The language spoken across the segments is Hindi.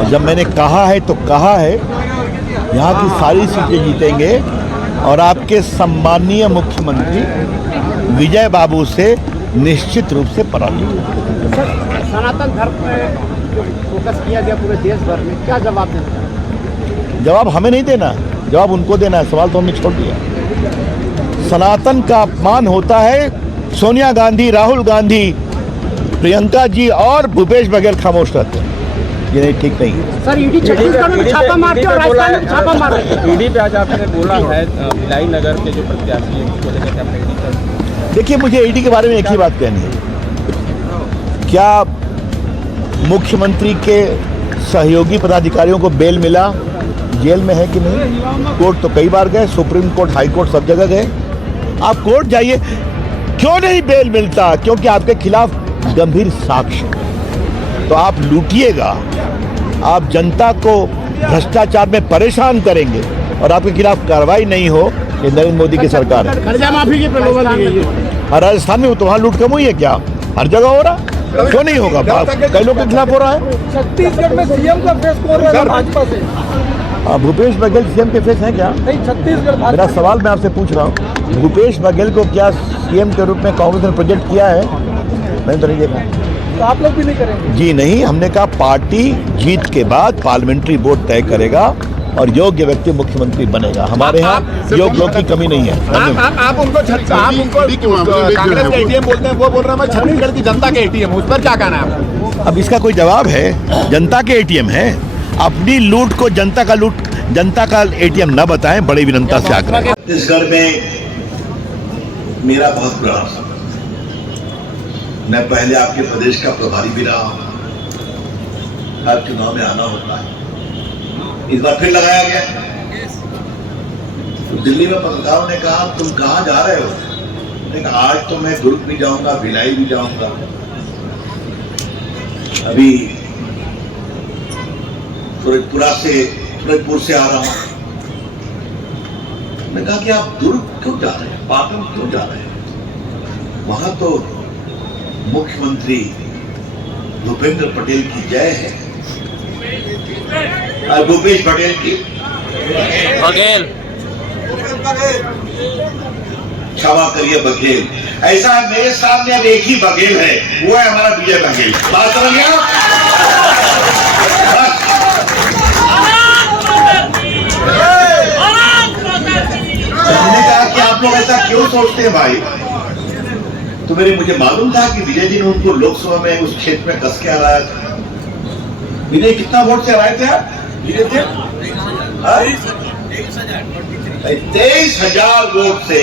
और जब मैंने कहा है तो कहा है, यहाँ की सारी सीटें जीतेंगे और आपके सम्मानीय मुख्यमंत्री विजय बाबू से निश्चित रूप से पराजित। सनातन धर्म पर जो फोकस किया गया पूरे देश भर में, क्या जवाब देना? जवाब हमें नहीं देना, जवाब उनको देना है। सवाल तो हमने छोड़ दिया। सनातन का अपमान होता है, सोनिया गांधी, राहुल गांधी, प्रियंका जी और भूपेश बघेल खामोश रहते हैं। ये नहीं, ठीक नहीं है। सर, ईडी छत्तीसगढ़ में छापा मारते और राजस्थान में छापा मार रहे हैं। ईडी पे आज आपने बोला है भिलाई नगर के जो प्रत्याशी है उसको लेकर के आपने ईडी कर। देखिए, मुझे ईडी के बारे में एक ही बात कहनी है, क्या मुख्यमंत्री के सहयोगी पदाधिकारियों को बेल मिला? जेल में है कि नहीं? कोर्ट तो कई बार गए, सुप्रीम कोर्ट, हाई कोर्ट, सब जगह गए। आप कोर्ट जाइए, क्यों नहीं बेल मिलता? क्योंकि आपके खिलाफ गंभीर साक्ष्य है। तो आप लूटिएगा, आप जनता को भ्रष्टाचार में परेशान करेंगे और आपके खिलाफ कार्रवाई नहीं हो, ये नरेंद्र मोदी की सरकार है। कर्जा माफी की प्रलोभन दी गई है। और राजस्थान में तो वहाँ लूट कम हुई है क्या? हर जगह हो रहा, क्यों नहीं होगा? कई लोग के खिलाफ हो रहा है। छत्तीसगढ़ में सीएम का फेस कौन है भाजपा से? भूपेश बघेल सीएम के फेस हैं क्या? नहीं, छत्तीसगढ़। मेरा सवाल मैं आपसे पूछ रहा हूँ, भूपेश बघेल को क्या सीएम के रूप में कांग्रेस ने प्रोजेक्ट किया है? मैंने तो नहीं देखा। तो आप लोग भी नहीं करेंगे? जी नहीं, हमने कहा पार्टी जीत के बाद पार्लियामेंट्री बोर्ड तय करेगा और योग्य व्यक्ति मुख्यमंत्री बनेगा। हमारे यहाँ योग्य लोग की कमी नहीं है। आप उनको कांग्रेस के एटीएम बोलते हैं, वो बोल रहे हैं मैं छत्तीसगढ़ की जनता के एटीएम, उस पर क्या कहना है आपको? अब इसका कोई जवाब है? जनता के एटीएम है। अपनी लूट को जनता का एटीएम न बताएं, बड़ी विनम्रता से आग्रह। छत्तीसगढ़ में मेरा बहुत बड़ा सफर, मैं पहले आपके प्रदेश का प्रभारी भी रहा हूं। हर चुनाव में आना होता है, इस बार फिर लगाया गया। तो दिल्ली में पत्रकारों ने कहा तुम कहां जा रहे हो? मैंने कहा आज तो मैं दुर्ग भी जाऊंगा, भिलाई भी जाऊंगा, अभी फिरोजपुर से आ रहा हूं। मैंने कहा कि आप दुर्ग क्यों जा रहे हैं, पाटन क्यों जा रहे हैं? वहां तो मुख्यमंत्री भूपेंद्र पटेल की जय है और भूपेश बघेल की बघेल, क्षमा करिए बघेल। ऐसा है, मेरे सामने अब एक ही बघेल है, वो है हमारा विजय बघेल। बात समझ गया? हमने कहा कि आप लोग ऐसा क्यों सोचते हैं भाई? तो मुझे मालूम था कि विजय जी ने उनको लोकसभा में उस क्षेत्र में कस के हराया था। विजय कितना वोट से हराए थे आप? विजय थे 23,000 वोट से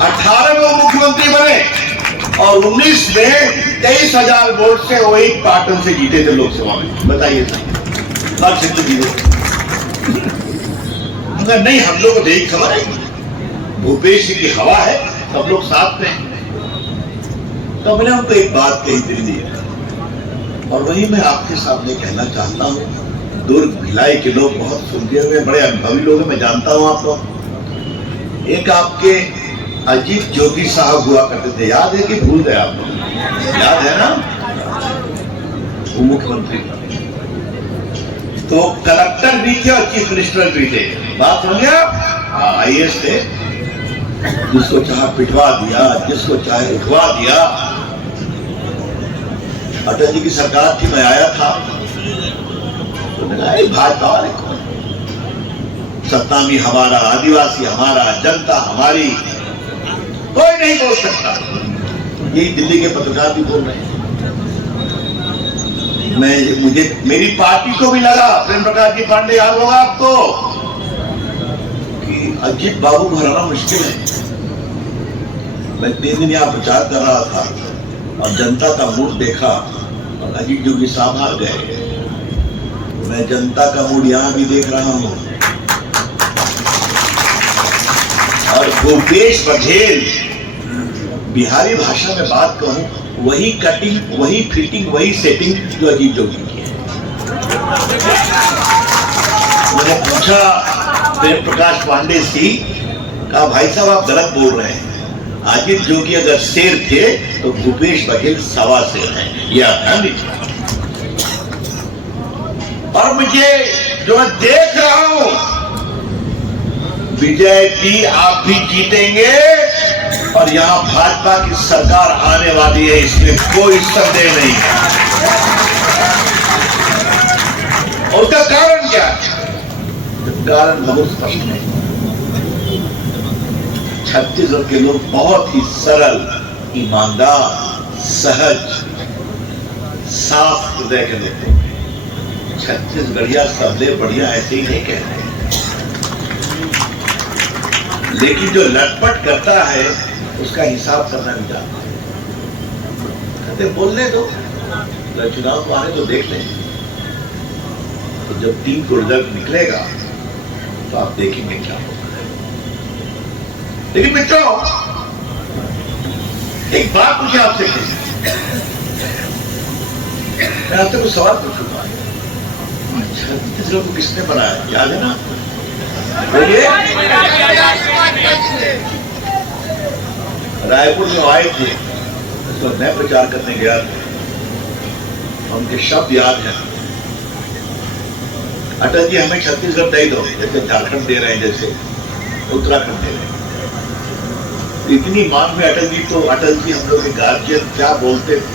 18 में मुख्यमंत्री बने और 19 में 23,000 वोट से वही पाटन से जीते थे लोकसभा में। बताइए हर क्षेत्र जीते। मगर नहीं, हम लोग को यही खबर है भूपेश जी की हवा है, सब लोग साथ में हैं। तो मैंने उनको एक बात कही दिल्ली और वही मैं आपके सामने कहना चाहता हूं। दुर्ग भिलाई के लोग बहुत सुनते हुए बड़े अनुभवी लोग हैं, मैं जानता हूं आप लोग। एक आपके अजीत जोगी साहब हुआ करते थे, याद है कि भूल गए आप लोग? याद है ना? वो मुख्यमंत्री तो कलेक्टर भी थे और चीफ मिनिस्टर भी थे। बात समझ गया? IAS थे, जिसको चाहे पिटवा दिया, जिसको चाहे उठवा दिया। अटल जी की सरकार थी, मैं आया था, तो भाजपा वाले कौन? सत्तामी हमारा, आदिवासी हमारा, जनता हमारी, कोई नहीं बोल सकता। यही दिल्ली के पत्रकार भी बोल रहे हैं। मेरी पार्टी को भी लगा, प्रेम प्रकाश जी पांडे याद होगा आपको, कि अजीत बाबू को हराना मुश्किल है। मैं 3 दिन यहाँ प्रचार कर रहा था और जनता का मूड देखा और अजीत जोगी साहब हार गए। मैं जनता का मूड यहाँ भी देख रहा हूँ और भूपेश बघेल, बिहारी भाषा में बात कहूँ, वही कटिंग, वही फिटिंग, वही सेटिंग जो अजीत जोगी की है। मैंने पूछा प्रेम प्रकाश पांडे जी, कहा भाई साहब आप गलत बोल रहे हैं, अजीत जोगी अगर शेर थे तो भूपेश बघेल सवा शेर है, यह ध्यान दीजिए। और मुझे जो मैं देख रहा हूं, विजय जी आप भी जीतेंगे और यहां भाजपा की सरकार आने वाली है, इसमें कोई संदेह नहीं है। और उसका कारण क्या है? कारण बहुत स्पष्ट है। छत्तीसगढ़ के लोग बहुत ही सरल, ईमानदार, सहज, साफ हृदय के लोग हैं। छत्तीसगढ़िया सबले बढ़िया ऐसे ही नहीं कह रहे, लेकिन जो लटपट करता है उसका हिसाब करना नहीं जानता। कहते बोलने दो, चुनाव तो आने तो देख लें। तो जब 3 को रिजल्ट निकलेगा तो आप देखेंगे क्या होगा। लेकिन मित्रों, एक बात मुझे आपसे कहनी, मैं आपसे कुछ सवाल पूछूंगा। छत्तीसगढ़ को किसने बनाया, याद है ना? बोलिए। रायपुर में आए थे, तो मैं प्रचार करने गया था, उनके शब्द याद हैं। अटल जी हमें छत्तीसगढ़ दे दो, जैसे झारखंड दे रहे हैं, जैसे उत्तराखंड दे रहे हैं। इतनी मांग में अटल जी हम लोग के गार्जियन क्या बोलते थे,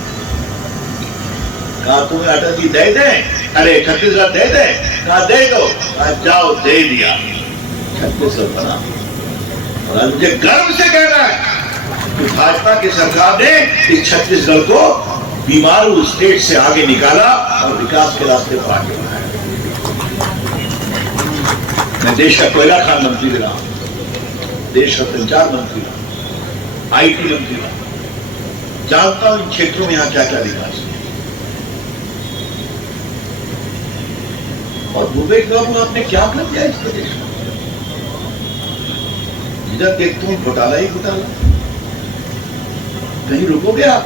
कहा तुम्हें अटल जी दे दें, अरे छत्तीसगढ़ दे दें, कहा दे दो, कहा जाओ दे दिया, छत्तीसगढ़ बना। और आज मुझे गर्व से कहना है कि भाजपा की सरकार ने इस छत्तीसगढ़ को बीमारू स्टेट से आगे निकाला और विकास के रास्ते पर आगे बढ़ाया। मैं देश का कोयला खान मंत्री रहा, देश का संचार मंत्री रहा, आईटी मंत्री रहा, जानता हूं इन क्षेत्रों में यहां क्या क्या विकास है। और भूपेश बाबू आपने क्या कर दिया इस प्रदेश में? जिधर देखते हूं घोटाला ही घोटाला, कहीं रुकोगे आप?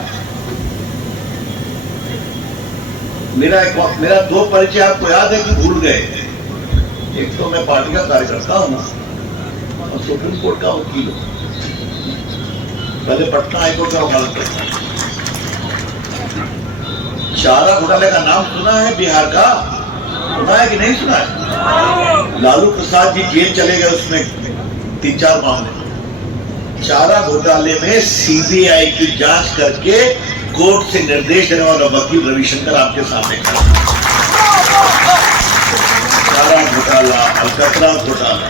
मेरा 2 परिचय आपको याद है कि भूल गए। एक तो मैं पार्टी का कार्यकर्ता हूं और सुप्रीम कोर्ट का वकील हूं, पहले पटना हाईकोर्ट का वकालत करता हूं। चारा घोटाले का नाम सुना है बिहार का? सुना है कि नहीं सुना है? लालू प्रसाद जी जेल चले गए, उसमें 3-4 मामले। चारा घोटाले में सीबीआई की जांच करके कोर्ट से निर्देश देने वाला वकील रविशंकर आपके सामने खड़ा। चारा घोटाला, अलकतरा घोटाला।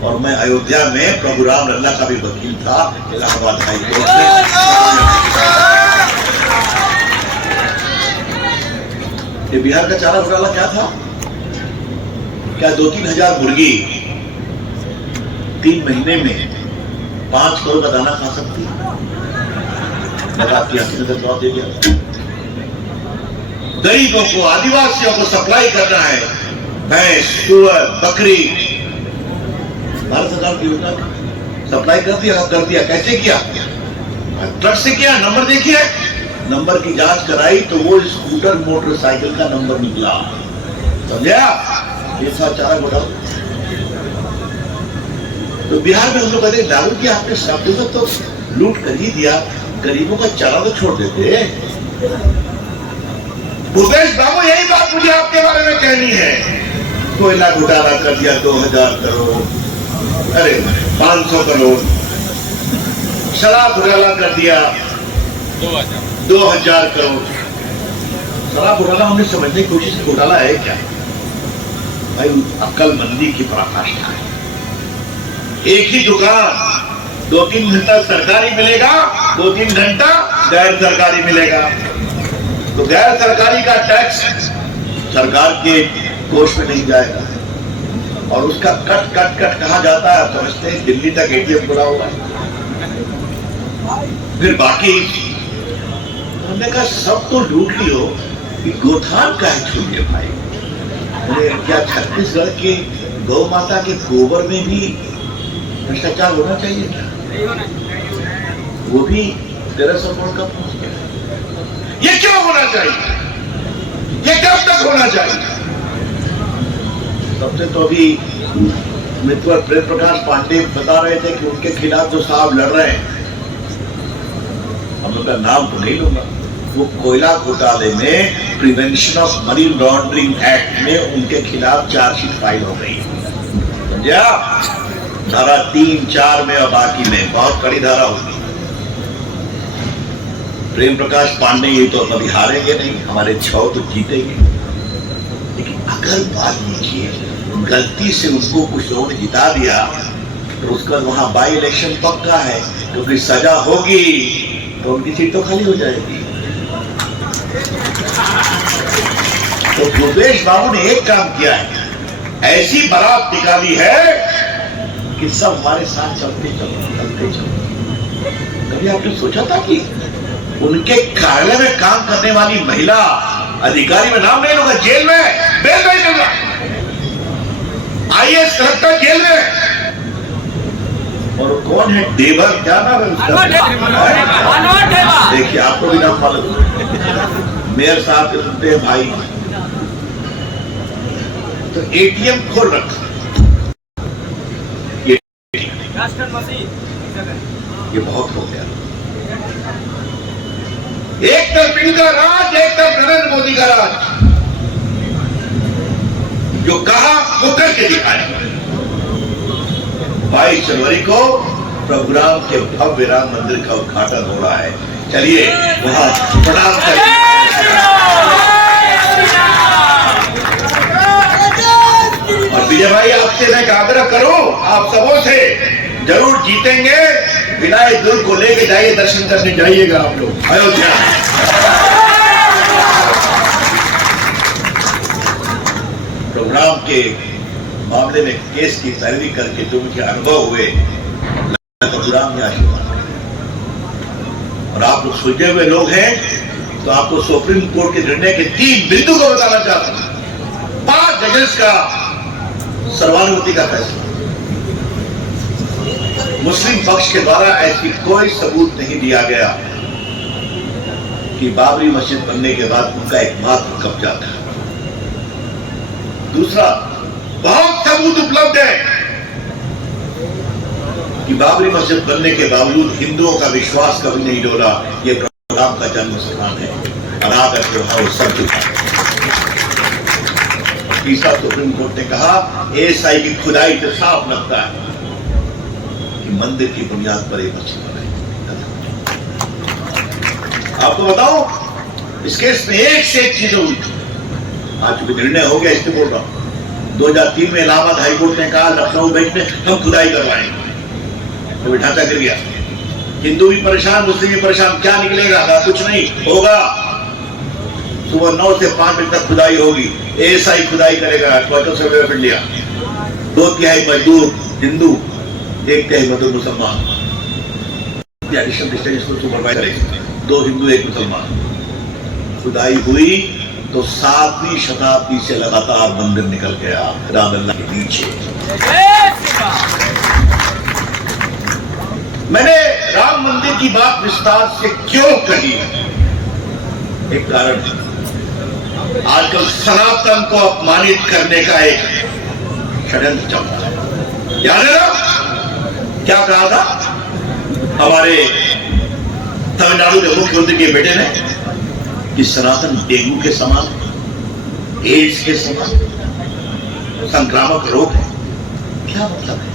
और मैं अयोध्या में प्रभु राम लल्ला का भी वकील था इलाहाबाद हाईकोर्ट में। ये बिहार का चारा घोटाला क्या था? क्या 2-3 हजार मुर्गी 3 महीने में 5 करोड़ का दाना खा सकती है? मैं आपकी आंखों में जवाब दे दिया। गरीबों को, आदिवासियों को सप्लाई करना है, भैंस, सूअर, बकरी, भारत सरकार की योजना सप्लाई कर दिया। कैसे किया? ट्रक से किया। नंबर देखिए, नंबर की जांच कराई तो वो स्कूटर मोटरसाइकिल का नंबर निकला। समझा? ये था चारा घोटाला। तो बिहार में हम लोग कहते लालू जी आपने सब तो लूट कर ही दिया, गरीबों का चारा तो छोड़ देते। भूपेश बाबू यही बात मुझे आपके बारे में कहनी है। कोयला घोटाला कर दिया 2000 करोड़, अरे 500 करोड़। शराब घोटाला कर दिया 2000 करोड़। शराब घोटाला हमने समझने की कोशिश की, घोटाला है क्या भाई? अक्लमंदी की पराकाष्ठा है। एक ही दुकान 2-3 घंटा सरकारी मिलेगा, 2-3 घंटा गैर सरकारी मिलेगा। तो गैर सरकारी का टैक्स सरकार के कोष में नहीं जाएगा और उसका कट कहा जाता है। समझते हैं दिल्ली तक एटीएम खुला हुआ है। फिर बाकी हमने कहा सब तो लूट लियो, गोथान का है छूटिए भाई। क्या छत्तीसगढ़ के गौ माता के गोबर में भी भ्रष्टाचार होना चाहिए क्या? वो भी 1300 करोड़ का पहुंच गया। ये क्यों होना चाहिए? ये कब तक होना चाहिए? सबसे तो अभी मित्र प्रेम प्रकाश पांडे बता रहे थे कि उनके खिलाफ जो साहब लड़ रहे हैं, हम उनका नाम तो नहीं लूंगा, वो कोयला घोटाले में prevention of money laundering act में उनके खिलाफ चार्जशीट फाइल हो गई है, समझा? धारा 3, 4 में और बाकी में बहुत कड़ी धारा होगी। प्रेम प्रकाश पांडे ये तो कभी हारेंगे नहीं, हमारे 6 तो जीतेंगे। लेकिन अगर मान लीजिए गलती से उनको कुछ लोगों ने जिता दिया तो उसका वहां बाई इलेक्शन पक्का है, क्योंकि सजा होगी तो उनकी सीट तो खाली हो जाएगी। तो भूपेश बाबू ने एक काम किया है, ऐसी बारात निकाली है कि सब हमारे साथ चलते चलते। कभी आपने सोचा था कि उनके कार्यालय में काम करने वाली महिला अधिकारी में नाम नहीं होगा, जेल में बेल नहीं मिल रहा, IAS कलेक्टर जेल में। और कौन है? देवर, क्या नाम है उसका? देखिए आपको भी नाम मालूम, मेयर साहब के सुनते हैं भाई। तो ATM खोल रखा, ये बहुत हो गया। एक तरफ इनका राज, एक तरफ नरेंद्र मोदी का राज। जो कहा वो करके दिखाया। 22 जनवरी को प्रभु राम के भव्य राम मंदिर का उद्घाटन हो रहा है, चलिए वहां प्रणाम करें। और विजय भाई आपसे मैं आग्रह करूं, आप सबों से, जरूर जीतेंगे, विनायक दुर्ग को लेके जाइए, दर्शन करने जाइएगा आप लोग अयोध्या। प्रोग्राम के मामले में केस की पैरवी करके जो मुझे अनुभव हुए, प्रोग्राम में आशीर्वाद। और आप लोग सुलझे हुए लोग हैं तो आपको सुप्रीम कोर्ट के निर्णय के 3 बिंदु को बताना चाहता हूं। 5 जजेस का सर्वानुमति का फैसला। मुस्लिम पक्ष के द्वारा ऐसी कोई सबूत नहीं दिया गया कि बाबरी मस्जिद बनने के बाद उनका एकमात्र कब्जा था। दूसरा, बहुत सबूत उपलब्ध है कि बाबरी मस्जिद बनने के बावजूद हिंदुओं का विश्वास कभी नहीं डोला, ये राम का जन्म स्थान है और आकर के वहां वो सब चुका। तीसरा, सुप्रीम कोर्ट ने कहा ASI की खुदाई से साफ लगता है कि मंदिर की बुनियाद पर एक मस्जिद बनाई। आपको बताओ, इस केस में एक से एक चीजें हुई। आज चूंकि निर्णय हो गया इसलिए बोल रहा हूं। 2003 में इलाहाबाद हाईकोर्ट ने कहा लखनऊ बेंच ने हम खुदाई करवाएंगे, तो ढांचा गिर गया। हिंदू भी परेशान, मुस्लिम भी परेशान, क्या निकलेगा? कुछ नहीं होगा। सुबह 9 से 5 बजे तक खुदाई होगी, ASI खुदाई करेगा, टोटल सर्वे ऑफ इंडिया। 2/3 मजदूर हिंदू, 1/3 मजदूर मुसलमान। एडिशनल डिस्टेंस को सुपरवाइज करेगा, 2 हिंदू 1 मुसलमान। खुदाई हुई तो 7वीं शताब्दी से लगातार मंदिर निकल गया रामलला के नीचे। मैंने राम मंदिर की बात विस्तार से क्यों कही? एक कारण है, आजकल सनातन को अपमानित करने का एक षड्यंत्र चल रहा है। याद है ना क्या कहा था हमारे तमिलनाडु के मुख्यमंत्री के बेटे ने कि सनातन डेंगू के समान, एड्स के समान संक्रामक रोग है। क्या मतलब है?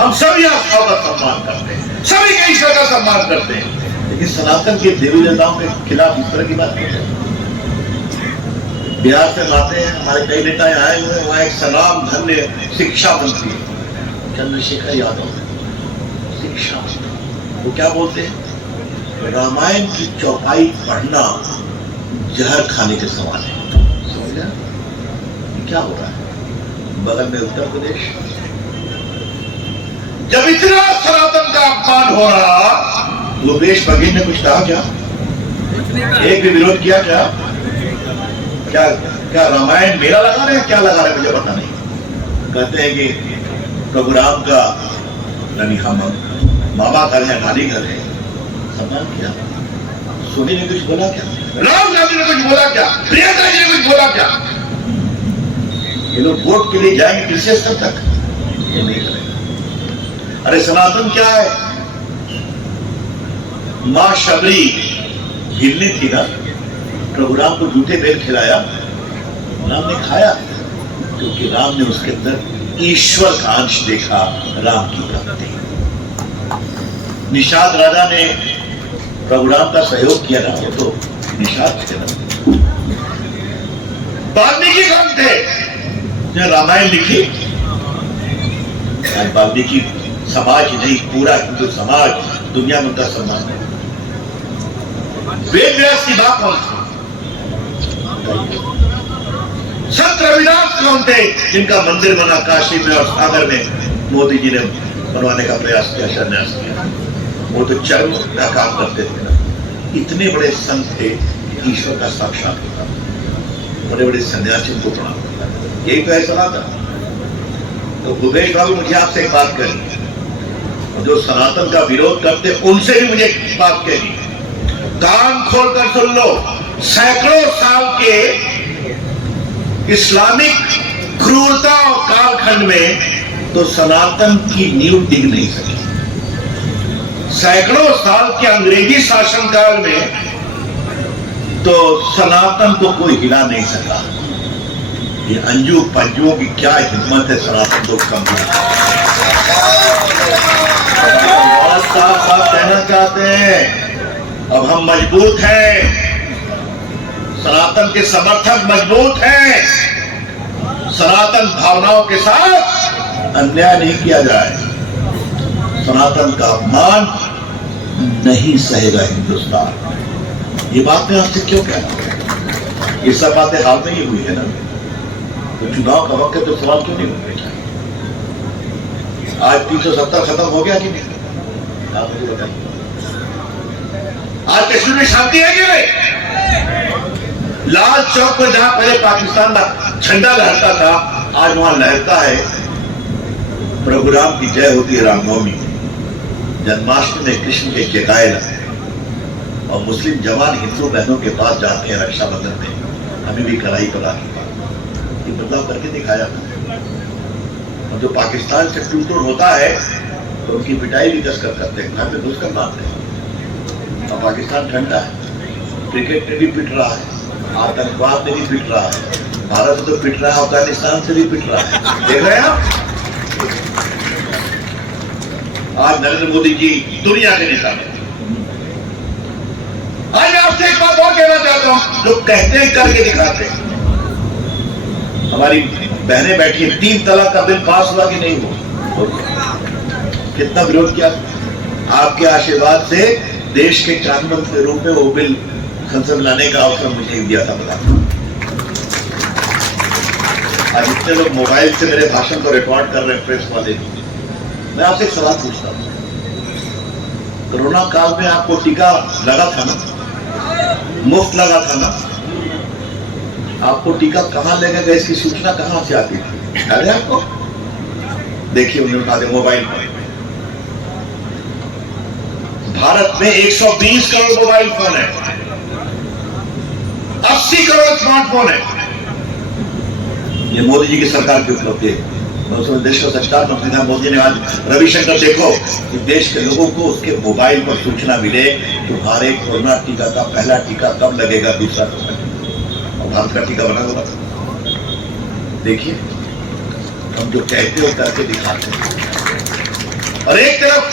हम सभी आस्थाओं का सम्मान करते हैं, सभी के ईश्वर का सम्मान करते हैं, लेकिन सनातन के देवी देवताओं के खिलाफ इस तरह की बात करते हैं। बिहार से आते हैं, हमारे कई नेता आए हुए हैं, वहां एक सलाम धन्य शिक्षा मंत्री चंद्रशेखर यादव, शिक्षा वो क्या बोलते हैं? रामायण की चौपाई पढ़ना जहर खाने के समान है। समझा क्या हो रहा है? बगल में उत्तर प्रदेश, जब इतना सनातन का अपमान हो रहा, भूपेश बघेल ने कुछ कहा क्या? एक भी विरोध किया क्या? क्या रामायण मेला लगा रहे हैं? क्या लगा रहे हैं मुझे पता नहीं। कहते हैं कि प्रभु राम का यानी हम मामा घर है, नानी घर है, सम्मान किया। सोनी ने कुछ बोला क्या? राहुल गांधी ने कुछ बोला क्या? प्रियंका जी ने कुछ बोला क्या? ये लोग वोट के लिए जाएंगे किसी स्तर तक? ये नहीं करेंगे। अरे सनातन क्या है? मां शबरी हिलनी थी ना, प्रभु राम को जूठे बेल खिलाया, राम ने खाया, क्योंकि राम ने उसके अंदर ईश्वर का अंश देखा, राम की भक्ति। निषाद राजा ने प्रभु राम का सहयोग किया ना, वो तो निषाद थे ना। वाल्मीकि कौन थे जो रामायण लिखी? वाल्मीकि समाज नहीं, पूरा हिंदू समाज दुनिया में उनका सम्मान है। वेद व्यास की बात कौन थी? संत रविदास कौन थे जिनका मंदिर बना काशी में और सागर में मोदी जी ने बनवाने का प्रयास किया, शिलान्यास किया? वो तो चर्म का काम करते थे ना। इतने बड़े संत थे, ईश्वर का साक्षात्कार, बड़े बड़े सन्यासियों को प्रणाम करता। यही तो है सनातन। तो भूपेश बाबू, मुझे आपसे एक बात करनी है, जो सनातन का विरोध करते उनसे भी मुझे एक बात कहनी है, कान खोलकर सुन लो। सैकड़ों साल के इस्लामिक क्रूरता और कालखंड में तो सनातन की नींव डिग नहीं सकी। सैकड़ों साल के अंग्रेजी शासनकाल में तो सनातन को कोई हिला नहीं सका। ये अंजू पंजुओं की क्या हिम्मत है सनातन को कम करना। साफ साफ कहना चाहते हैं, अब हम मजबूत हैं, सनातन के समर्थक मजबूत हैं। सनातन भावनाओं के साथ अन्याय नहीं किया जाए, सनातन का अपमान नहीं सहेगा हिंदुस्तान। ये बात मैं आपसे क्यों कह रहा हूं? ये सब बातें हाल में ही हुई है ना, तो चुनाव का वक्त है तो सवाल क्यों नहीं होंगे? आज 370 खत्म हो गया कि नहीं? आप मुझे बताइए, आज कश्मीर में शांति है कि नहीं? लाल चौक पर जहां पहले पाकिस्तान का झंडा लहरता था, आज वहां लहरता है प्रभु राम की जय होती है। रामनवमी, जन्माष्टमी में कृष्ण के जगाए लाए, और मुस्लिम जवान हिंदू बहनों के पास जाते हैं रक्षाबंधन में, हमें भी कड़ाई पर आके ये बदलाव करके दिखाया। और जो पाकिस्तान से टूट होता है तो उनकी पिटाई भी कसकर करते हैं, घर में घुसकर मारते हैं। और पाकिस्तान ठंडा है, क्रिकेट में भी पिट रहा है, आतंकवाद में भी पिट रहा है, भारत से तो पिट रहा है, अफगानिस्तान से भी पिट रहा है। देख रहे हैं आप, आज नरेंद्र मोदी जी दुनिया के नेता हैं। आज मैं आपसे एक बात और कहना चाहता हूं, लोग कहते हैं करके दिखाते हैं। हमारी बहनें बैठी हैं, 3 तलाक का बिल पास हुआ कि नहीं हुआ? कितना विरोध किया? आपके आशीर्वाद से देश के कानून मंत्री के रूप में वो बिल संसद में लाने का अवसर मुझे दिया था। बता, आज इतने लोग मोबाइल से मेरे भाषण को रिकॉर्ड कर रहे हैं, प्रेस वाले। मैं आपसे एक सवाल पूछता हूं, कोरोना काल में आपको टीका लगा था ना, मुफ्त लगा था ना? आपको टीका कहां लगेगा इसकी सूचना कहां से आती थी? याद है आपको? देखिए, उन्हें उठा दे मोबाइल पर। भारत में 120 करोड़ मोबाइल फोन है, 80 करोड़ स्मार्टफोन है। ये मोदी जी की सरकार की उपलब्धि है। उसमें देश का संचार मंत्री था मोदी ने। आज रविशंकर, देखो कि देश के लोगों को उसके मोबाइल पर सूचना मिले, तुम्हारे कोरोना टीका का पहला टीका कब लगेगा, दूसरा कब लगेगा, और भारत का टीका बना होगा। देखिए, हम जो कहते हो करके दिखाते हैं। और एक तरफ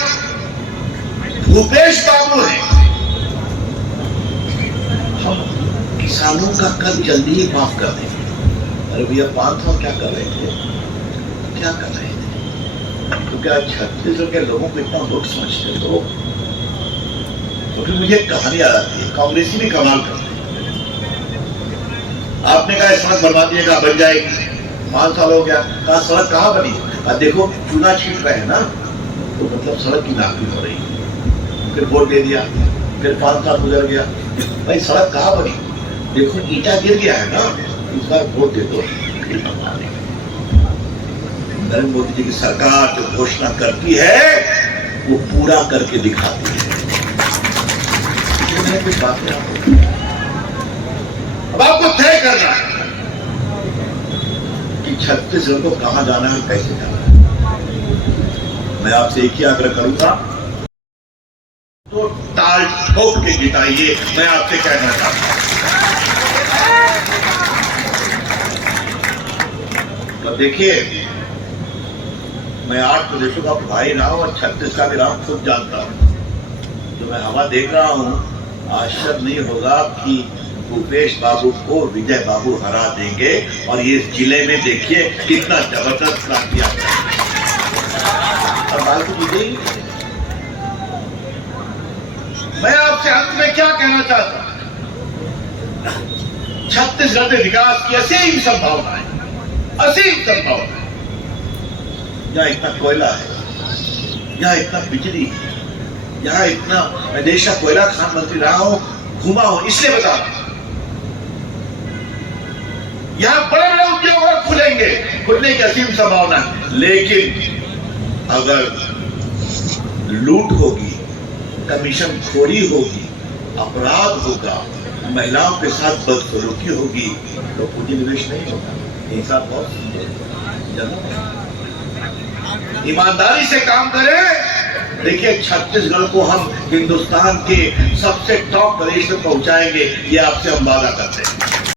भूपेश बाबू है, हम किसानों का कर्ज जल्दी ही माफ कर देंगे। अरे भैया, 500 क्या कर रहे थे? क्या कर रहे थे? क्योंकि आज छत्तीसगढ़ के लोगों को इतना दुख समझते हो, तो फिर मुझे कहानी याद आती है। कांग्रेसी भी कमाल करते हैं। आपने कहा सड़क बनवा दिएगा, बन जाएगी, 5 साल हो गया, कहा सड़क कहाँ बनी? अब देखो, चूना छीट रहे हैं ना, तो मतलब सड़क की नापी हो रही है। फिर वोट दे दिया, फिर 5 साल गुजर गया, भाई सड़क कहाँ बनी? देखो, ईटा गिर गया है ना, इस बार वोट दे दो। नरेंद्र मोदी जी की सरकार जो घोषणा करती है वो पूरा करके दिखाती है। मैंने कुछ बातें आपको, अब आपको तय करना है कि छत्तीसगढ़ को कहां जाना है, कैसे जाना है। मैं आपसे एक ही आग्रह करूंगा, तो ताल ठोक के जिताइए। मैं आपसे कहना चाहता हूं। देखिए, मैं 8 प्रदेशों का भाई रहा हूं और 36 का भी रहा हूं, खुद जानता हूं। जो मैं हवा देख रहा हूं, आश्चर्य नहीं होगा कि भूपेश बाबू को विजय बाबू हरा देंगे और ये इस जिले में देखिए कितना जबरदस्त काम किया और बात की गई। मैं आपसे अंत में क्या कहना चाहता हूं, छत्तीसगढ़ में विकास की असीम संभावना है, असीम संभावना है। यहाँ इतना कोयला है, यहाँ इतना बिजली है, यहाँ इतना, मैं देश का कोयला खान मंत्री रहा हूं, घूमा हूं, इसलिए बता रहा हूं। यहाँ बड़े बड़े उद्योग और खुलेंगे, खुलने की असीम संभावना है। लेकिन अगर लूट होगी, कमीशन खोरी होगी, अपराध होगा, महिलाओं के साथ बदसलूकी होगी, तो पूंजी निवेश नहीं होगा। हिसाब बहुत ईमानदारी से काम करें। देखिए, छत्तीसगढ़ को हम हिंदुस्तान के सबसे टॉप प्रदेश में पहुंचाएंगे, ये आपसे हम वादा करते हैं।